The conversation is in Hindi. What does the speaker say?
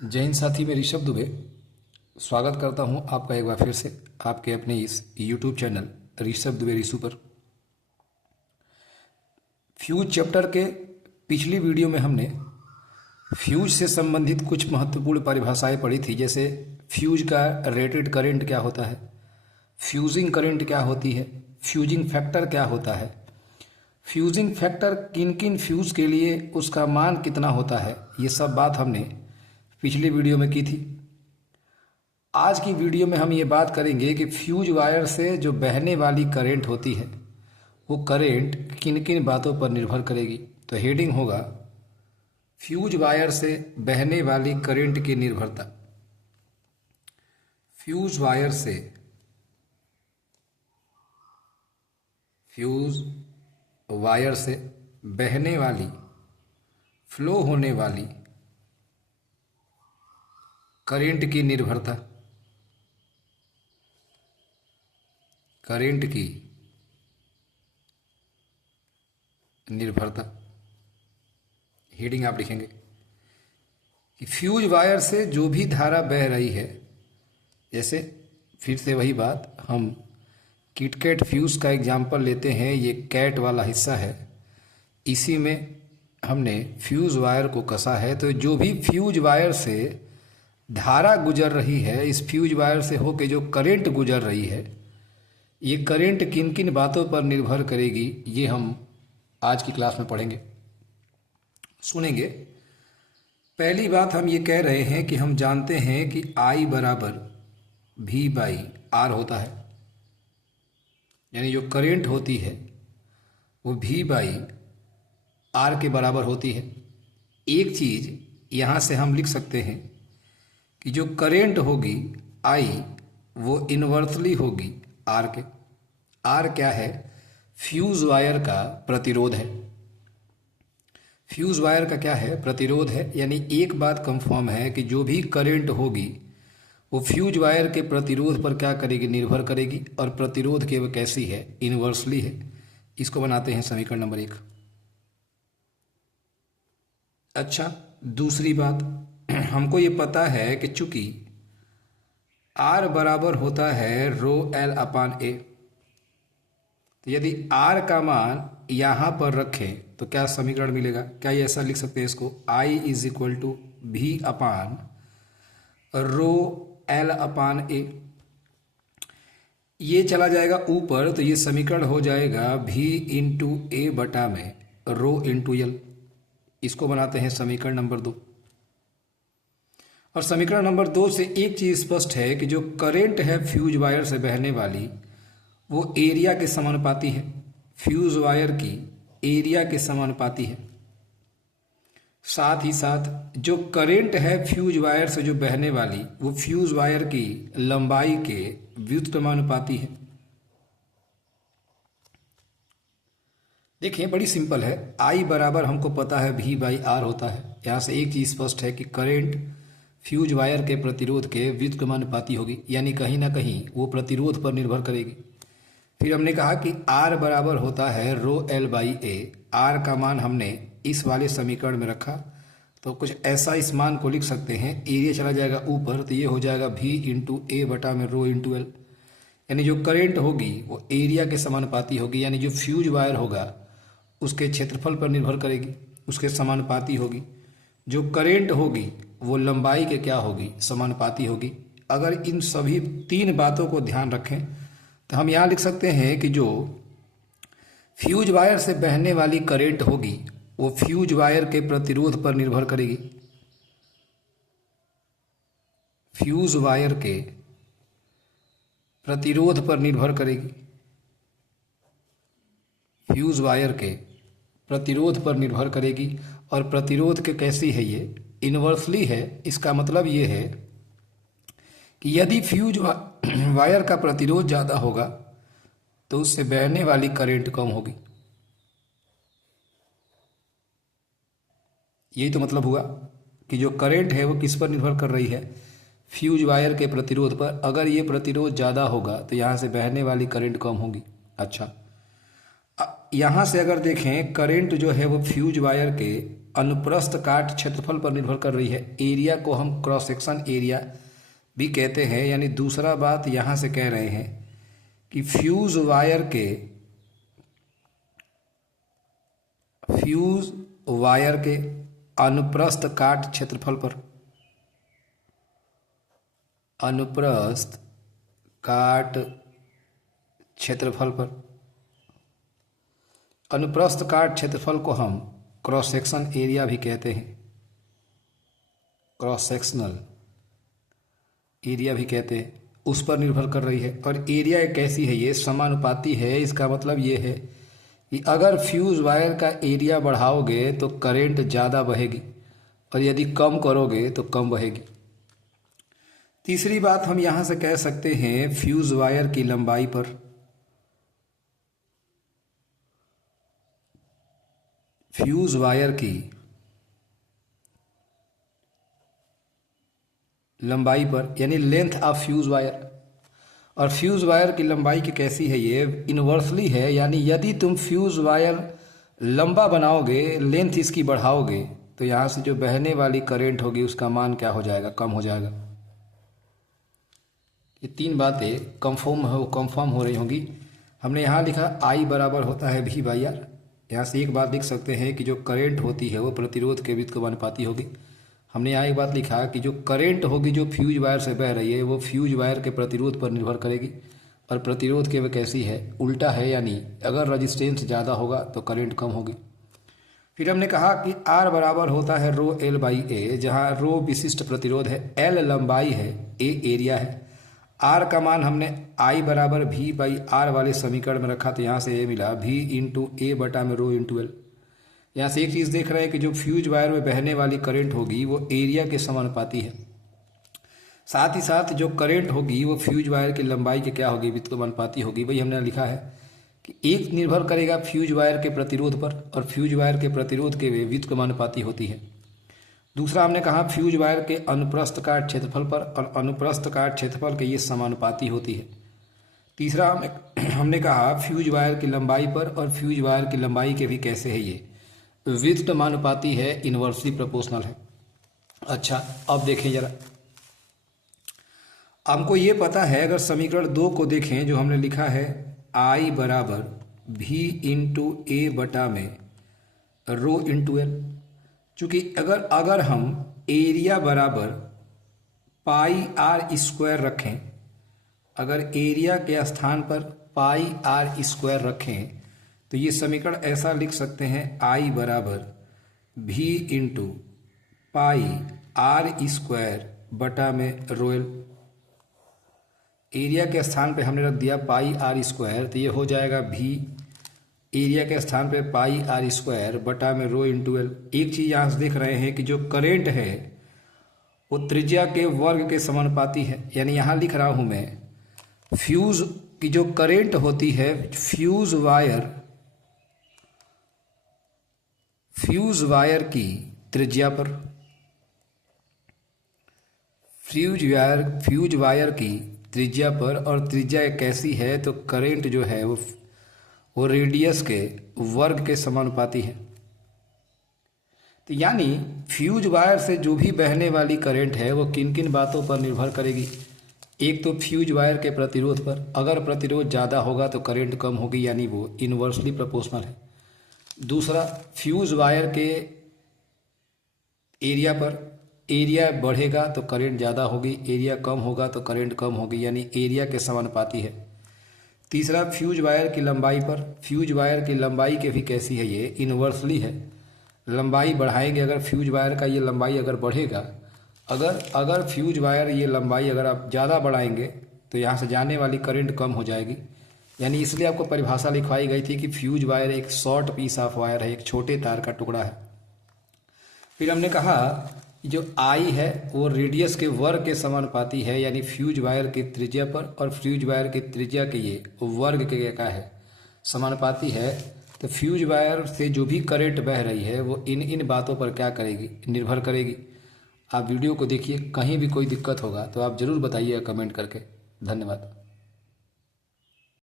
जय हिंद साथी, मैं ऋषभ दुबे स्वागत करता हूं आपका एक बार फिर से आपके अपने इस YouTube चैनल ऋषभ दुबे ऋषु पर। फ्यूज चैप्टर के पिछली वीडियो में हमने फ्यूज से संबंधित कुछ महत्वपूर्ण परिभाषाएं पढ़ी थी, जैसे फ्यूज का रेटेड करंट क्या होता है, फ्यूजिंग करंट क्या होती है, फ्यूजिंग फैक्टर क्या होता है, फ्यूजिंग फैक्टर किन किन फ्यूज के लिए उसका मान कितना होता है, ये सब बात हमने पिछली वीडियो में की थी। आज की वीडियो में हम ये बात करेंगे कि फ्यूज वायर से जो बहने वाली करंट होती है वो करंट किन किन बातों पर निर्भर करेगी। तो हेडिंग होगा फ्यूज वायर से बहने वाली करंट की निर्भरता। फ्यूज वायर से बहने वाली, फ्लो होने वाली करंट की निर्भरता। करंट की निर्भरता हेडिंग आप लिखेंगे कि फ्यूज वायर से जो भी धारा बह रही है, जैसे फिर से वही बात, हम किटकैट फ्यूज का एग्जाम्पल लेते हैं। ये कैट वाला हिस्सा है, इसी में हमने फ्यूज वायर को कसा है। तो जो भी फ्यूज वायर से धारा गुजर रही है, इस फ्यूज वायर से होके जो करंट गुजर रही है, ये करंट किन किन बातों पर निर्भर करेगी, ये हम आज की क्लास में पढ़ेंगे, सुनेंगे। पहली बात हम ये कह रहे हैं कि हम जानते हैं कि I बराबर V/R होता है, यानी जो करंट होती है वो V/R के बराबर होती है। एक चीज यहाँ से हम लिख सकते हैं कि जो करंट होगी I वो इन्वर्सली होगी R के। R क्या है? फ्यूज वायर का प्रतिरोध है। फ्यूज वायर का क्या है? प्रतिरोध है। यानी एक बात कंफर्म है कि जो भी करंट होगी वो फ्यूज वायर के प्रतिरोध पर क्या करेगी? निर्भर करेगी। और प्रतिरोध के वो कैसी है? इन्वर्सली है। इसको बनाते हैं समीकरण नंबर 1। अच्छा, दूसरी बात, हमको ये पता है कि चूंकि R बराबर होता है ρL/A, तो यदि R का मान यहाँ पर रखें तो क्या समीकरण मिलेगा? क्या ये ऐसा लिख सकते हैं इसको? I = V/ρL/A। ये चला जाएगा ऊपर, तो ये समीकरण हो जाएगा V/A बटा में ρ/L। इसको बनाते हैं समीकरण नंबर 2। और समीकरण नंबर 2 से एक चीज स्पष्ट है कि जो करंट है फ्यूज वायर से बहने वाली वो एरिया के समानुपाती है। फ्यूज वायर की एरिया के समानुपाती है। साथ ही साथ जो करंट है फ्यूज वायर से जो बहने वाली वो फ्यूज वायर की लंबाई के व्युत्क्रमानुपाती है। देखिए, बड़ी सिंपल है। I बराबर हमको पता है V/R होता है। यहाँ से एक चीज स्पष्ट है कि करंट फ्यूज वायर के प्रतिरोध के व्युत्क्रमानुपाती होगी, यानी कहीं ना कहीं वो प्रतिरोध पर निर्भर करेगी। फिर हमने कहा कि R बराबर होता है ρL/A। R का मान हमने इस वाले समीकरण में रखा, तो कुछ ऐसा इस मान को लिख सकते हैं। एरिया चला जाएगा ऊपर, तो ये हो जाएगा V/A बटा में ρ/L। यानी जो करंट होगी वो एरिया के समानुपाती होगी, यानी जो फ्यूज वायर होगा उसके क्षेत्रफल पर निर्भर करेगी, उसके समानुपाती होगी। जो करंट होगी वो लंबाई के क्या होगी? समानुपाती होगी। अगर इन सभी 3 बातों को ध्यान रखें तो हम यहाँ लिख सकते हैं कि जो फ्यूज वायर से बहने वाली करंट होगी वो फ्यूज वायर के प्रतिरोध पर निर्भर करेगी। फ्यूज वायर के प्रतिरोध पर निर्भर करेगी। फ्यूज वायर के प्रतिरोध पर निर्भर करेगी। और प्रतिरोध के कैसी है? ये इन्वर्सली है। इसका मतलब ये है कि यदि फ्यूज वायर का प्रतिरोध ज़्यादा होगा तो उससे बहने वाली करंट कम होगी। यही तो मतलब हुआ कि जो करंट है वो किस पर निर्भर कर रही है? फ्यूज वायर के प्रतिरोध पर। अगर ये प्रतिरोध ज़्यादा होगा तो यहाँ से बहने वाली करंट कम होगी। अच्छा, यहाँ से अगर देखें, करंट जो है वो फ्यूज वायर के अनुप्रस्थ काट क्षेत्रफल पर निर्भर कर रही है। एरिया को हम क्रॉस सेक्शन एरिया भी कहते हैं। यानी दूसरा बात यहाँ से कह रहे हैं कि फ्यूज वायर के अनुप्रस्थ काट क्षेत्रफल पर, अनुप्रस्थ काट क्षेत्रफल पर, अनुप्रस्थ काट क्षेत्रफल को हम क्रॉस सेक्शन एरिया भी कहते हैं, क्रॉस सेक्शनल एरिया भी कहते हैं, उस पर निर्भर कर रही है। और एरिया एक कैसी है, ये समानुपाती है। इसका मतलब ये है कि अगर फ्यूज वायर का एरिया बढ़ाओगे तो करंट ज़्यादा बहेगी और यदि कम करोगे तो कम बहेगी। तीसरी बात हम यहाँ से कह सकते हैं फ्यूज वायर की लंबाई पर, फ्यूज वायर की लंबाई पर, यानी लेंथ ऑफ फ्यूज वायर। और फ्यूज वायर की लंबाई की कैसी है, ये इन्वर्सली है। यानी यदि तुम फ्यूज वायर लंबा बनाओगे, लेंथ इसकी बढ़ाओगे, तो यहाँ से जो बहने वाली करंट होगी उसका मान क्या हो जाएगा, कम हो जाएगा। ये तीन बातें कंफर्म हो रही होंगी। हमने यहाँ लिखा I बराबर होता है V बाई आर। यहाँ से एक बात लिख सकते हैं कि जो करंट होती है वो प्रतिरोध के व्युत्क्रमानुपाती होगी। हमने यहाँ एक बात लिखा कि जो करंट होगी जो फ्यूज वायर से बह रही है वो फ्यूज वायर के प्रतिरोध पर निर्भर करेगी। और प्रतिरोध के वे कैसी है, उल्टा है। यानी अगर रजिस्टेंस ज़्यादा होगा तो करंट कम होगी। फिर हमने कहा कि R बराबर होता है रो L बाई ए, जहाँ रो विशिष्ट प्रतिरोध है, L लंबाई है, A एरिया है। R का मान हमने I बराबर V बाई आर वाले समीकरण में रखा, तो यहाँ से ये मिला V इंटू ए बटा में रो इंटू एल। यहाँ से एक चीज़ देख रहे हैं कि जो फ्यूज वायर में बहने वाली करंट होगी वो एरिया के समानुपाती है। साथ ही साथ जो करंट होगी वो फ्यूज वायर की लंबाई के क्या होगी, व्युत्क्रमानुपाती होगी। वही हमने लिखा है कि एक निर्भर करेगा फ्यूज वायर के प्रतिरोध पर और फ्यूज वायर के प्रतिरोध के वे व्युत्क्रमानुपाती होती है। दूसरा हमने कहा फ्यूज वायर के अनुप्रस्थ काट क्षेत्रफल पर और अनुप्रस्थ काट क्षेत्रफल के ये समानुपाती होती है। तीसरा हमने कहा फ्यूज वायर की लंबाई पर और फ्यूज वायर की लंबाई के भी कैसे है, ये व्युत्क्रमानुपाती है, इनवर्सली प्रोपोर्शनल है। अच्छा, अब देखें जरा, हमको ये पता है, अगर समीकरण 2 को देखें जो हमने लिखा है I बराबर V इंटू ए बटा में रो इंटू एल। चूँकि अगर हम एरिया बराबर पाई आर स्क्वायर रखें, अगर एरिया के स्थान पर पाई आर स्क्वायर रखें तो ये समीकरण ऐसा लिख सकते हैं I बराबर V into pi r square बटा में रोएल। एरिया के स्थान पे हमने रख दिया पाई आर स्क्वायर, तो ये हो जाएगा V एरिया के स्थान पे पाई आर स्क्वायर बटा में रो इंटू एल। एक चीज़ यहाँ से देख रहे हैं कि जो करंट है वो त्रिज्या के वर्ग के समानुपाती है। यानी यहाँ लिख रहा हूँ मैं फ्यूज की जो करंट होती है फ्यूज वायर की त्रिज्या पर, फ्यूज वायर की त्रिज्या पर, और त्रिज्या कैसी है तो करंट जो है वो रेडियस के वर्ग के समानुपाती है। तो यानी फ्यूज वायर से जो भी बहने वाली करंट है वो किन किन बातों पर निर्भर करेगी। एक तो फ्यूज वायर के प्रतिरोध पर, अगर प्रतिरोध ज़्यादा होगा तो करंट कम होगी, यानी वो इनवर्सली प्रोपोर्शनल है। दूसरा, फ्यूज वायर के एरिया पर, एरिया बढ़ेगा तो करंट ज़्यादा होगी, एरिया कम होगा तो करंट कम होगी, यानी एरिया के समानुपाती है। तीसरा, फ्यूज वायर की लंबाई पर, फ्यूज वायर की लंबाई के भी कैसी है, ये इनवर्सली है। लंबाई बढ़ाएंगे, अगर फ्यूज वायर का ये लंबाई अगर बढ़ेगा, अगर फ्यूज वायर ये लंबाई अगर आप ज़्यादा बढ़ाएंगे तो यहाँ से जाने वाली करंट कम हो जाएगी। यानी इसलिए आपको परिभाषा लिखवाई गई थी कि फ्यूज वायर एक शॉर्ट पीस ऑफ वायर है, एक छोटे तार का टुकड़ा है। फिर हमने कहा जो आई है वो रेडियस के वर्ग के समानुपाती है, यानी फ्यूज वायर की त्रिज्या पर और फ्यूज वायर की त्रिज्या के ये वर्ग के क्या है, समानुपाती है। तो फ्यूज वायर से जो भी करंट बह रही है वो इन बातों पर क्या करेगी, निर्भर करेगी। आप वीडियो को देखिए, कहीं भी कोई दिक्कत होगा तो आप ज़रूर बताइएगा कमेंट करके। धन्यवाद।